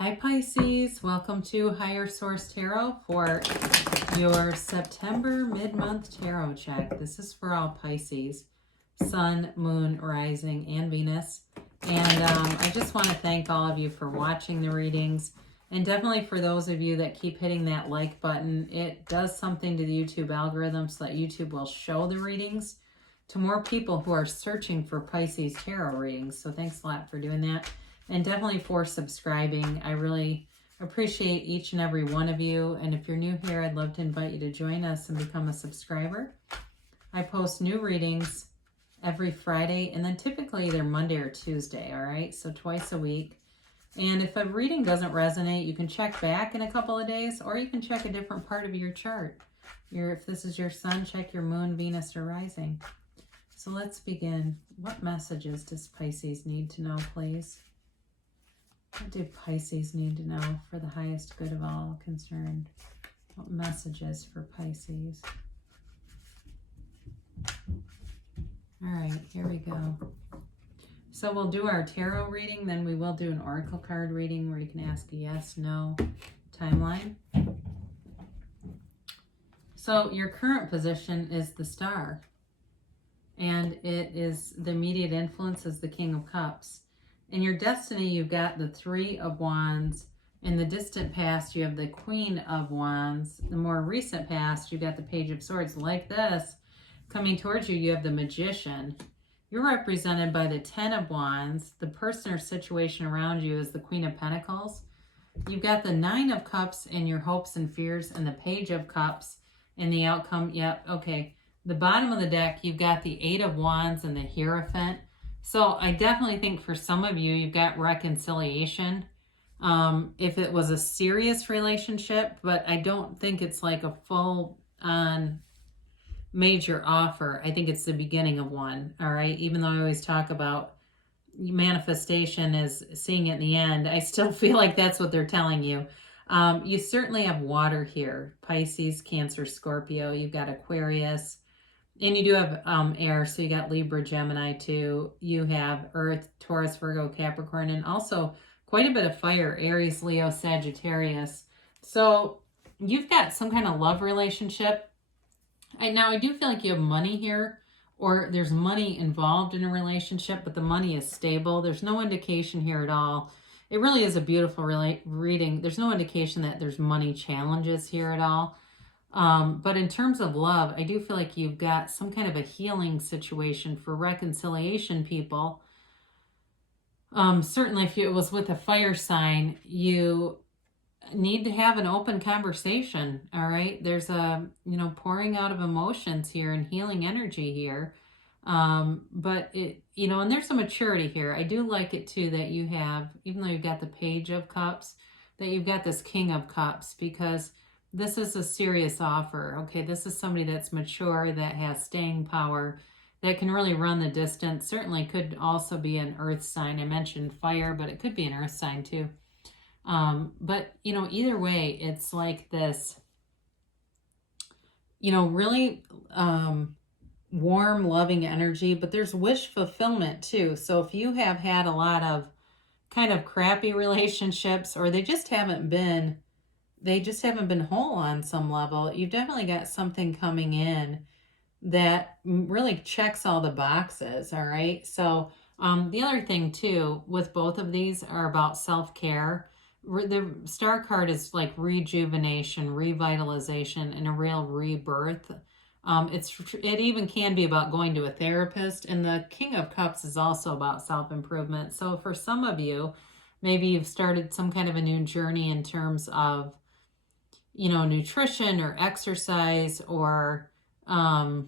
Hi Pisces, welcome to Higher Source Tarot for your September mid-month tarot check. This is for all Pisces, Sun, Moon, Rising, and Venus. And I just want to thank all of you for watching the readings. And definitely for those of you that keep hitting that like button, it does something to the YouTube algorithm so that YouTube will show the readings to more people who are searching for Pisces tarot readings. So thanks a lot for doing that. And definitely for subscribing. I really appreciate each and every one of you. And if you're new here, I'd love to invite you to join us and become a subscriber. I post new readings every Friday and then typically either Monday or Tuesday, all right? So twice a week. And if a reading doesn't resonate, you can check back in a couple of days, or you can check a different part of your chart. If this is your sun, check your moon, Venus, or rising. So let's begin. What messages does Pisces need to know, please? What do Pisces need to know for the highest good of all concerned? What messages for Pisces? All right, here we go. So we'll do our tarot reading, then we will do an oracle card reading where you can ask a yes, no timeline. So your current position is the Star, and it is the immediate influence is the King of Cups. In your destiny, you've got the Three of Wands. In the distant past, you have the Queen of Wands. The more recent past, you've got the Page of Swords. Like this, coming towards you, you have the Magician. You're represented by the Ten of Wands. The person or situation around you is the Queen of Pentacles. You've got the Nine of Cups in your hopes and fears, and the Page of Cups in the outcome. Yep, okay. The bottom of the deck, you've got the Eight of Wands and the Hierophant. So I definitely think for some of you, you've got reconciliation. If it was a serious relationship, but I don't think it's like a full-on major offer. I think it's the beginning of one, all right? Even though I always talk about manifestation as seeing it in the end, I still feel like that's what they're telling you. You certainly have water here. Pisces, Cancer, Scorpio. You've got Aquarius. And you do have air, so you got Libra, Gemini too. You have Earth, Taurus, Virgo, Capricorn, and also quite a bit of fire, Aries, Leo, Sagittarius. So you've got some kind of love relationship. Now, I do feel like you have money here, or there's money involved in a relationship, but the money is stable. There's no indication here at all. It really is a beautiful reading. There's no indication that there's money challenges here at all. But in terms of love, I do feel like you've got some kind of a healing situation for reconciliation, people. Certainly if it was with a fire sign, you need to have an open conversation, all right? There's a, pouring out of emotions here and healing energy here. But it, and there's some maturity here. I do like it too that you have, even though you've got the Page of Cups, that you've got this King of Cups, because this is a serious offer, okay? This is somebody that's mature, that has staying power, that can really run the distance. Certainly could also be an earth sign. I mentioned fire, but it could be an earth sign too. But, either way, it's like this, really warm, loving energy, but there's wish fulfillment too. So if you have had a lot of kind of crappy relationships, or they just haven't been whole on some level, you've definitely got something coming in that really checks all the boxes, all right? So the other thing too with both of these are about self-care. The Star card is like rejuvenation, revitalization, and a real rebirth. It even can be about going to a therapist, and the King of Cups is also about self-improvement. So for some of you, maybe you've started some kind of a new journey in terms of nutrition or exercise, or I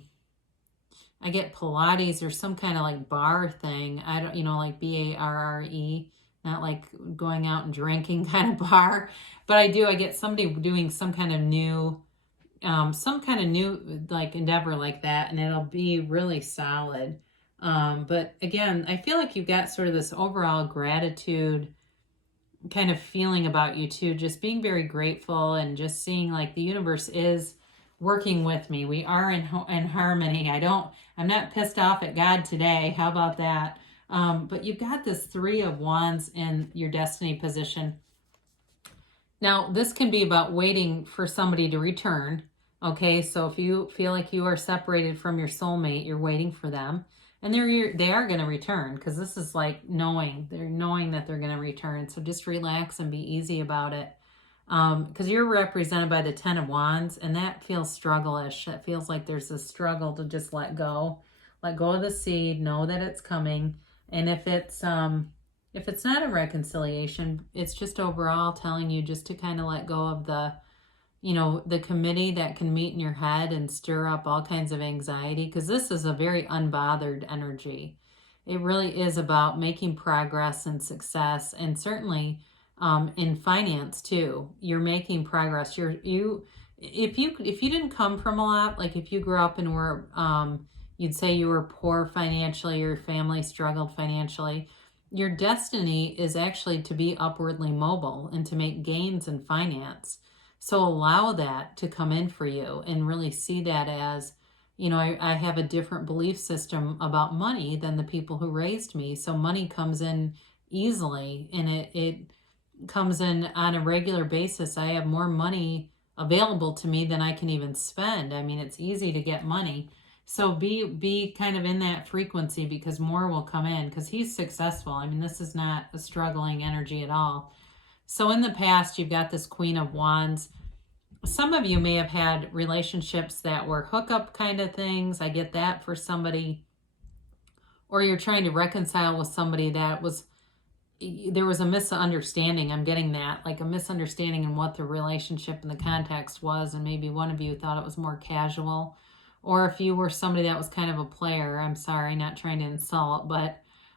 get Pilates or some kind of like bar thing. I don't, like BARRE, not like going out and drinking kind of bar, but I get somebody doing some kind of new like endeavor like that, and it'll be really solid. But again, I feel like you've got sort of this overall gratitude kind of feeling about you too, just being very grateful and just seeing like the universe is working with me. We are in harmony. I'm not pissed off at God today. How about that? But you've got this Three of Wands in your destiny position. Now, this can be about waiting for somebody to return. Okay, so if you feel like you are separated from your soulmate, you're waiting for them. And they are going to return, because this is like knowing. They're knowing that they're going to return. So just relax and be easy about it. Because you're represented by the Ten of Wands, and that feels struggle-ish. It feels like there's a struggle to just let go. Let go of the seed, know that it's coming. And if it's not a reconciliation, it's just overall telling you just to kind of let go of the committee that can meet in your head and stir up all kinds of anxiety, because this is a very unbothered energy. It really is about making progress and success, and certainly in finance too. You're making progress. If you didn't come from a lot, like if you grew up and were you'd say you were poor financially, your family struggled financially, your destiny is actually to be upwardly mobile and to make gains in finance. So allow that to come in for you and really see that as, I have a different belief system about money than the people who raised me. So money comes in easily, and it comes in on a regular basis. I have more money available to me than I can even spend. I mean, it's easy to get money. So be kind of in that frequency, because more will come in, because he's successful. I mean, this is not a struggling energy at all. So in the past, you've got this Queen of Wands. Some of you may have had relationships that were hookup kind of things. I get that for somebody. Or you're trying to reconcile with somebody there was a misunderstanding. I'm getting that, like a misunderstanding in what the relationship and the context was, and maybe one of you thought it was more casual. Or if you were somebody that was kind of a player, I'm sorry, not trying to insult,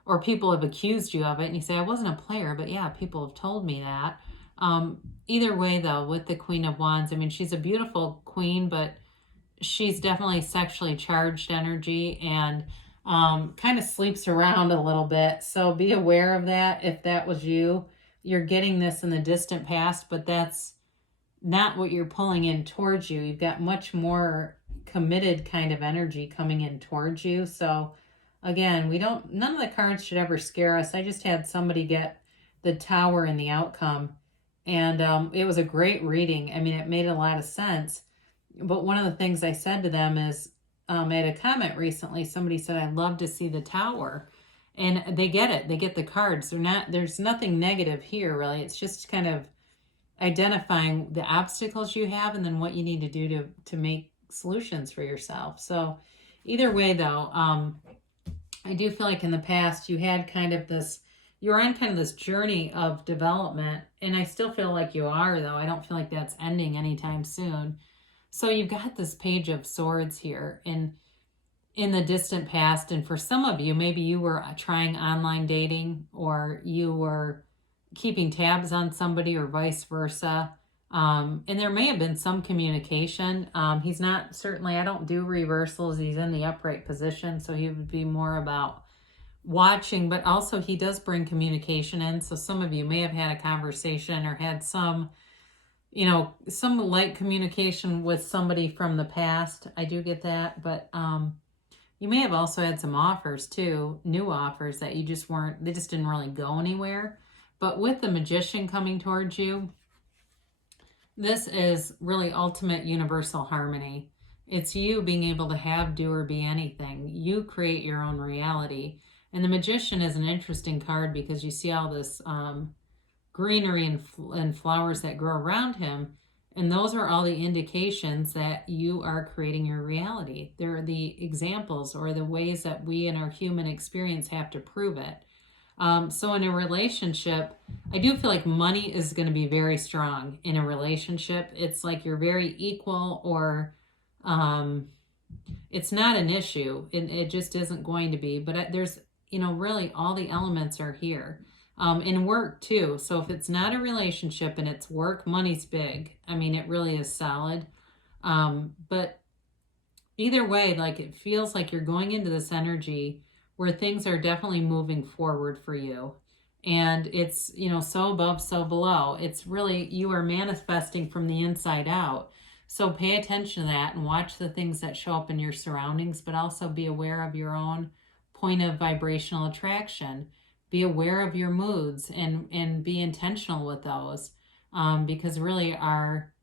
or people have accused you of it, and you say, I wasn't a player, but yeah, people have told me that. Either way, though, with the Queen of Wands, I mean, she's a beautiful queen, but she's definitely sexually charged energy, and kind of sleeps around a little bit. So be aware of that. If that was you, you're getting this in the distant past, but that's not what you're pulling in towards you. You've got much more committed kind of energy coming in towards you. So again, none of the cards should ever scare us. I just had somebody get the Tower in the outcome, and it was a great reading. I mean, it made a lot of sense. But one of the things I said to them is, I had a comment recently. Somebody said, I'd love to see the Tower. And they get it. They get the cards. There's nothing negative here, really. It's just kind of identifying the obstacles you have, and then what you need to do to make solutions for yourself. So either way, though, I do feel like in the past you had you're on kind of this journey of development, and I still feel like you are, though. I don't feel like that's ending anytime soon. So you've got this Page of Swords here in the distant past, and for some of you, maybe you were trying online dating, or you were keeping tabs on somebody, or vice versa. And there may have been some communication. He's not, certainly, I don't do reversals. He's in the upright position, so he would be more about watching, but also he does bring communication in. So some of you may have had a conversation or had some light communication with somebody from the past. I do get that, but you may have also had some offers too, new offers that they just didn't really go anywhere. But with the Magician coming towards you, this is really ultimate universal harmony. It's you being able to have, do, or be anything. You create your own reality. And the Magician is an interesting card, because you see all this greenery and flowers that grow around him. And those are all the indications that you are creating your reality. They're the examples, or the ways that we in our human experience have to prove it. So in a relationship, I do feel like money is going to be very strong in a relationship. It's like you're very equal, or it's not an issue. It just isn't going to be. But there's, really all the elements are here. In work too. So if it's not a relationship and it's work, money's big. I mean, it really is solid. But either way, like, it feels like you're going into this energy where things are definitely moving forward for you. And it's, so above, so below. It's really, you are manifesting from the inside out. So pay attention to that and watch the things that show up in your surroundings, but also be aware of your own point of vibrational attraction. Be aware of your moods and be intentional with those. because really our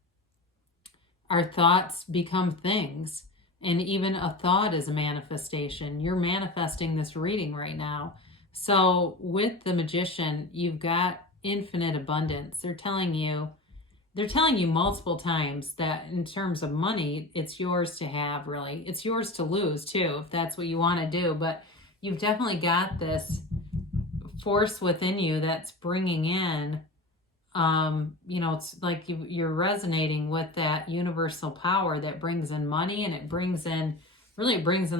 thoughts become things. And even a thought is a manifestation. You're manifesting this reading right now. So with the Magician, you've got infinite abundance. They're telling you multiple times that in terms of money, it's yours to have, really. It's yours to lose too, if that's what you want to do. But you've definitely got this force within you that's bringing in, it's like you're resonating with that universal power that brings in money, and it brings in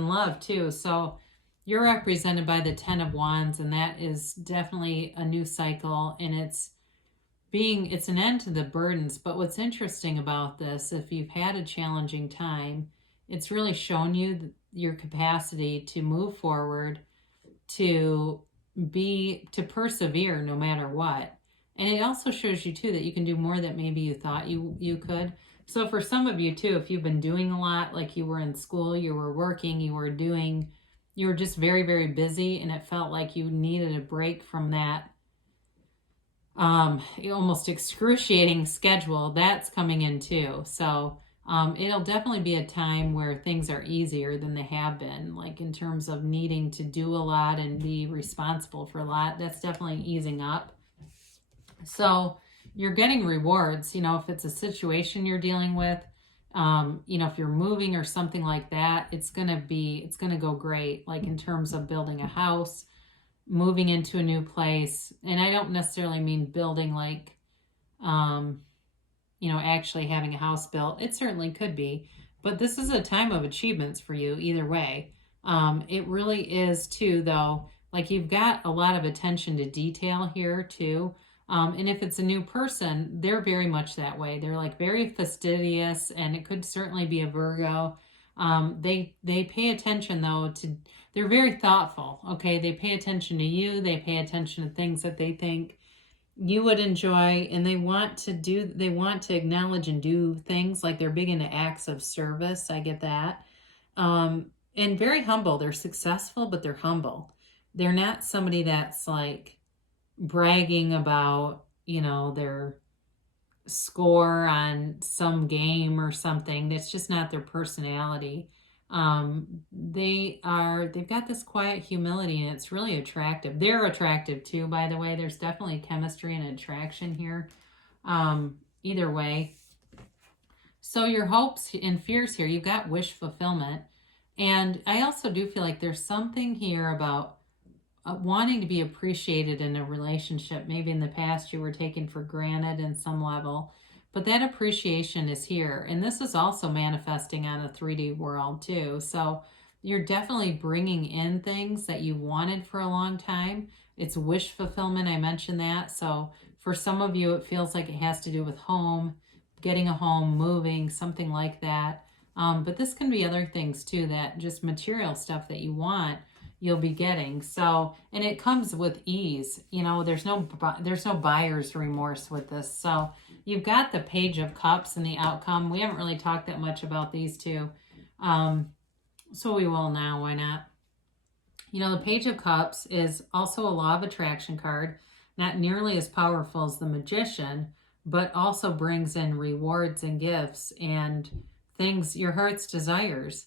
love too. So you're represented by the 10 of Wands, and that is definitely a new cycle, and it's an end to the burdens. But what's interesting about this, if you've had a challenging time, it's really shown you your capacity to move forward, to persevere no matter what. And it also shows you too that you can do more than maybe you thought you could. So for some of you too, if you've been doing a lot, like you were in school, you were working, you were just very, very busy, and it felt like you needed a break from that almost excruciating schedule, that's coming in too. So it'll definitely be a time where things are easier than they have been, like in terms of needing to do a lot and be responsible for a lot. That's definitely easing up. So you're getting rewards, if it's a situation you're dealing with, if you're moving or something like that, it's going to go great. Like in terms of building a house, moving into a new place. And I don't necessarily mean building like, actually having a house built. It certainly could be, but this is a time of achievements for you either way. It really is too, though. Like you've got a lot of attention to detail here too. And if it's a new person, they're very much that way. They're like very fastidious, and it could certainly be a Virgo. They pay attention though they're very thoughtful. Okay. They pay attention to you. They pay attention to things that they think you would enjoy, and they want to acknowledge and do things. Like they're big into acts of service. I get that. And very humble. They're successful, but they're humble. They're not somebody that's like bragging about, their score on some game or something. That's just not their personality. They've got this quiet humility, and it's really attractive. They're attractive too, by the way. There's definitely chemistry and attraction here. Either way. So your hopes and fears here, you've got wish fulfillment. And I also do feel like there's something here about wanting to be appreciated in a relationship. Maybe in the past you were taken for granted in some level, but that appreciation is here. And this is also manifesting on a 3D world too. So you're definitely bringing in things that you wanted for a long time. It's wish fulfillment. I mentioned that. So for some of you, it feels like it has to do with home, getting a home, moving, something like that. But this can be other things too, that just material stuff that you want, you'll be getting. So, and it comes with ease. There's no buyer's remorse with this. So you've got the Page of Cups and the outcome. We haven't really talked that much about these two. So we will now, why not? The Page of Cups is also a law of attraction card, not nearly as powerful as the Magician, but also brings in rewards and gifts and things, your heart's desires.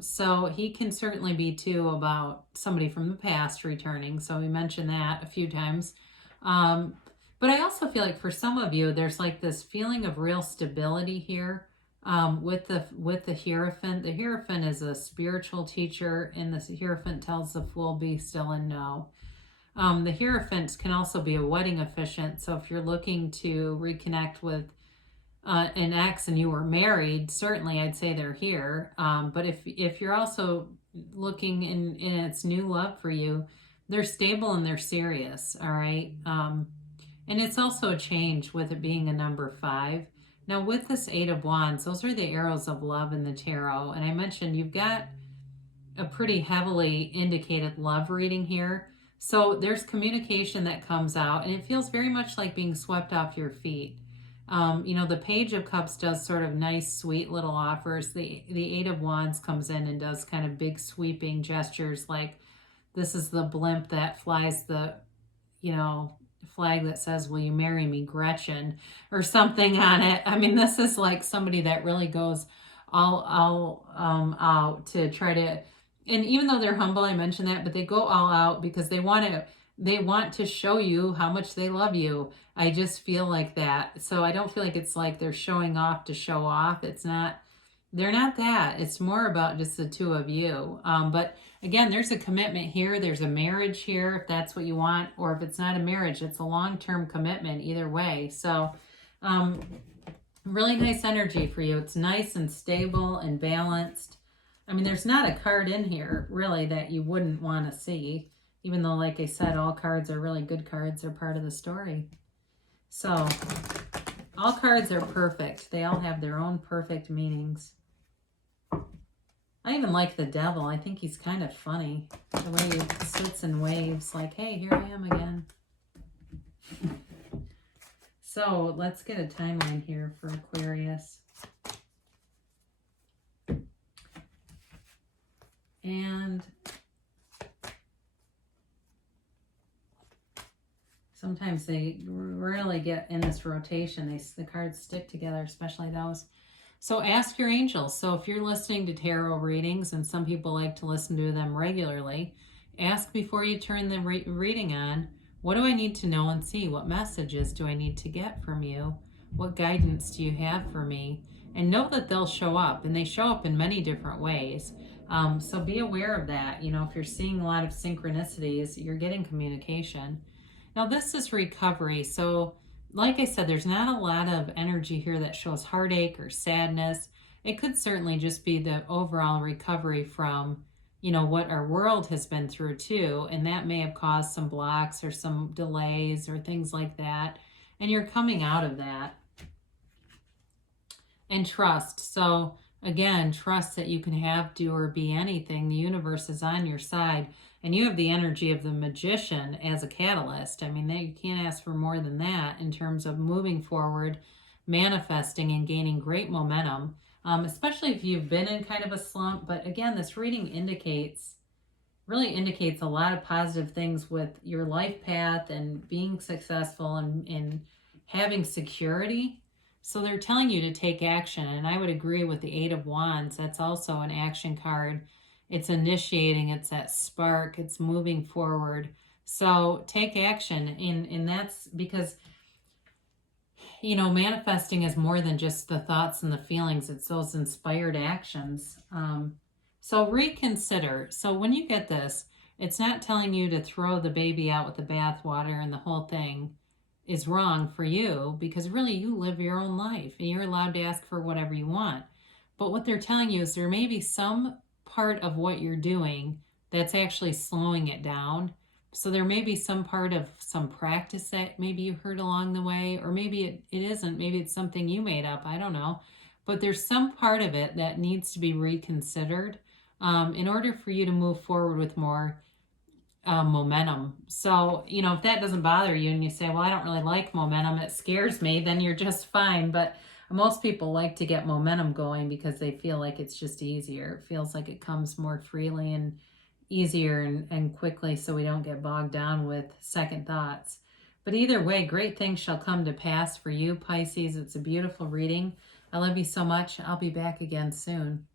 So he can certainly be too about somebody from the past returning. So we mentioned that a few times. But I also feel like for some of you, there's like this feeling of real stability here. With the Hierophant. The Hierophant is a spiritual teacher, and the Hierophant tells the fool, be still and know. The Hierophant can also be a wedding officiant. So if you're looking to reconnect with an ex and you were married, certainly I'd say they're here. But if you're also looking in its new love for you, they're stable and they're serious. All right. And it's also a change with it being a number 5. Now with this 8 of Wands, those are the arrows of love in the tarot. And I mentioned you've got a pretty heavily indicated love reading here. So there's communication that comes out, and it feels very much like being swept off your feet. The Page of Cups does sort of nice, sweet little offers. The 8 of Wands comes in and does kind of big sweeping gestures, like this is the blimp that flies the, flag that says, "Will you marry me, Gretchen?" or something on it. I mean, this is like somebody that really goes all out to try to, and even though they're humble, I mentioned that, but they go all out because they want to show you how much they love you. I just feel like that. So I don't feel like it's like they're showing off to show off. It's not, they're not that. It's more about just the two of you. But again, there's a commitment here. There's a marriage here, if that's what you want, or if it's not a marriage, it's a long-term commitment either way. So really nice energy for you. It's nice and stable and balanced. I mean, there's not a card in here really that you wouldn't want to see, even though, like I said, all cards are really good cards. They're part of the story. So all cards are perfect. They all have their own perfect meanings. I even like the devil. I think he's kind of funny. The way he sits and waves like, hey, here I am again. So let's get a timeline here for Aquarius. And sometimes they really get in this rotation. The cards stick together, especially those. So ask your angels. So if you're listening to tarot readings, and some people like to listen to them regularly, ask before you turn the reading on, what do I need to know and see? What messages do I need to get from you? What guidance do you have for me? And know that they'll show up, and they show up in many different ways. So be aware of that. You know, if you're seeing a lot of synchronicities, you're getting communication. Now this is recovery. So like I said, there's not a lot of energy here that shows heartache or sadness. It could certainly just be the overall recovery from, you know, what our world has been through too. And that may have caused some blocks or some delays or things like that. And you're coming out of that. And trust. So again, trust that you can have, do, or be anything. The universe is on your side. And you have the energy of the magician as a catalyst. I mean, you can't ask for more than that in terms of moving forward, manifesting, and gaining great momentum, especially if you've been in kind of a slump. But again, this reading really indicates a lot of positive things with your life path and being successful and having security. So they're telling you to take action. And I would agree with the Eight of Wands. That's also an action card. It's initiating, it's that spark, it's moving forward. So take action. And that's because, you know, manifesting is more than just the thoughts and the feelings. It's those inspired actions. So reconsider. So when you get this, it's not telling you to throw the baby out with the bathwater and the whole thing is wrong for you, because really you live your own life and you're allowed to ask for whatever you want. But what they're telling you is there may be some part of what you're doing that's actually slowing it down. So there may be some part of some practice that maybe you heard along the way, or maybe it isn't. Maybe it's something you made up. I don't know. But there's some part of it that needs to be reconsidered in order for you to move forward with more momentum. So, you know, if that doesn't bother you and you say, well, I don't really like momentum, it scares me, then you're just fine. But most people like to get momentum going because they feel like it's just easier. It feels like it comes more freely and easier and quickly, so we don't get bogged down with second thoughts. But either way, great things shall come to pass for you, Pisces. It's a beautiful reading. I love you so much. I'll be back again soon.